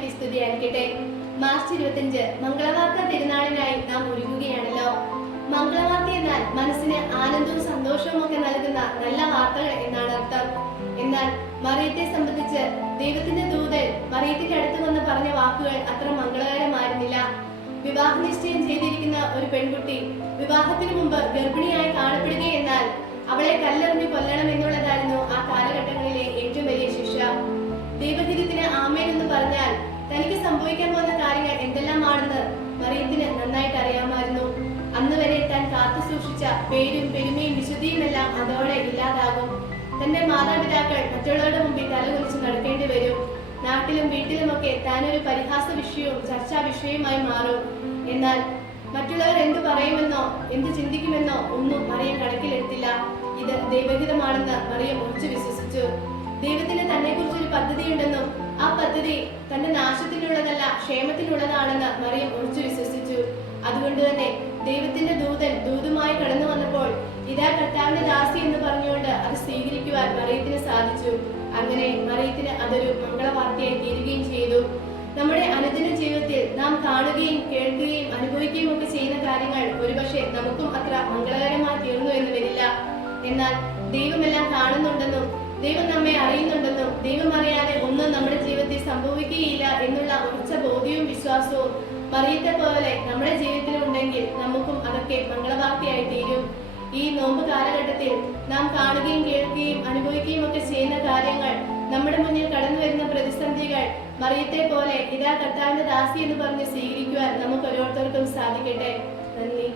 നാമമായിട്ട് സ്തുതിയായിരിക്കട്ടെ. മാർച്ച് 25 മംഗളവാർത്ത തിരുനാളിനായി നാം ഒരുങ്ങുകയാണല്ലോ. മംഗളവാർത്ത എന്നാൽ മനസ്സിന് ആനന്ദവും സന്തോഷവും ഒക്കെ നൽകുന്ന നല്ല വാർത്തകൾ എന്നാണ് അർത്ഥം. എന്നാൽ മറിയത്തെ സംബന്ധിച്ച് ദൈവത്തിന്റെ ദൂതൻ മറിയത്തിന്റെ അടുത്ത് വന്ന് പറഞ്ഞ വാക്കുകൾ അത്ര മംഗളകരമായിരുന്നില്ല. വിവാഹ നിശ്ചയം ചെയ്തിരിക്കുന്ന ഒരു പെൺകുട്ടി വിവാഹത്തിന് മുമ്പ് ഗർഭിണിയായി കാണപ്പെടുകയെന്നാൽ അവളെ കല്ലെറിഞ്ഞ് കൊല്ലണം എന്നുള്ളതായിരുന്നു ആ കാലഘട്ടങ്ങളിലെ ഏറ്റവും വലിയ ശിക്ഷ. ദൈവഹിതത്തിന് ആമേൻ എന്ന് പറഞ്ഞാൽ തനിക്ക് സംഭവിക്കാൻ പോകുന്ന കാര്യങ്ങൾ എന്തെല്ലാമാണെന്ന് മറിയത്തിന് നന്നായിട്ട് അറിയാമായിരുന്നു. അന്ന് വരെ താൻ കാത്തു സൂക്ഷിച്ച പേരും പെരുമയും വിശുദ്ധിയും എല്ലാം അതോടെ ഇല്ലാതാകും. തന്റെ മാതാപിതാക്കൾ മറ്റുള്ളവരുടെ മുമ്പിൽ തലകുനിച്ച് നടക്കേണ്ടി വരും. നാട്ടിലും വീട്ടിലുമൊക്കെ താനൊരു പരിഹാസ വിഷയവും ചർച്ചാ വിഷയവുമായി മാറും. എന്നാൽ മറ്റുള്ളവർ എന്തു പറയുമെന്നോ എന്തു ചിന്തിക്കുമെന്നോ ഒന്നും മറിയം കണക്കിലെടുത്തില്ല. ഇത് ദൈവഹിതമാണെന്ന് മറിയം ഉറച്ചു വിശ്വസിച്ചു. ദൈവത്തിന് തന്നെ കുറിച്ചൊരു പദ്ധതിയുണ്ടെന്നും ആ പദ്ധതി തന്റെ നാശത്തിനുള്ളതല്ല ക്ഷേമത്തിനുള്ളതാണെന്ന് മറിയം ഉറച്ചു വിശ്വസിച്ചു. അതുകൊണ്ട് തന്നെ ദൈവത്തിന്റെ ദൂതൻ ദൂതുമായി കടന്നു വന്നപ്പോൾ ഇതാ കർത്താവിന്റെ ദാസി എന്ന് പറഞ്ഞുകൊണ്ട് അത് സ്വീകരിക്കുവാൻ മറിയത്തിന് സാധിച്ചു. അങ്ങനെ മറിയത്തിന് അതൊരു മംഗളവാർത്തയായി തീരുകയും ചെയ്തു. നമ്മുടെ അനുദിന ജീവിതത്തിൽ നാം കാണുകയും കേൾക്കുകയും അനുഭവിക്കുകയും ഒക്കെ ചെയ്യുന്ന കാര്യങ്ങൾ ഒരുപക്ഷെ നമുക്കും അത്ര മംഗളകരമായി തീർന്നു എന്ന് വരില്ല. എന്നാൽ ദൈവമെല്ലാം കാണുന്നുണ്ടെന്നും ദൈവം നമ്മെ അറിയുന്നുണ്ടെന്നും ദൈവം അറിയാതെ ഒന്നും നമ്മുടെ ജീവിതത്തിൽ സംഭവിക്കുകയില്ല എന്നുള്ള ഉറച്ച ബോധ്യവും വിശ്വാസവും മറിയത്തെ പോലെ നമ്മുടെ ജീവിതത്തിൽ ഉണ്ടെങ്കിൽ നമുക്കും അതൊക്കെ മംഗളവാർത്തയായി തീരും. ഈ നോമ്പ് കാലഘട്ടത്തിൽ നാം കാണുകയും കേൾക്കുകയും അനുഭവിക്കുകയും ഒക്കെ ചെയ്യുന്ന കാര്യങ്ങൾ, നമ്മുടെ മുന്നിൽ കടന്നു വരുന്ന പ്രതിസന്ധികൾ മറിയത്തെ പോലെ ഇതാ കർത്താവിന്റെ ദാസി എന്ന് പറഞ്ഞ് സ്വീകരിക്കുവാൻ നമുക്ക് ഓരോരുത്തർക്കും സാധിക്കട്ടെ. നന്ദി.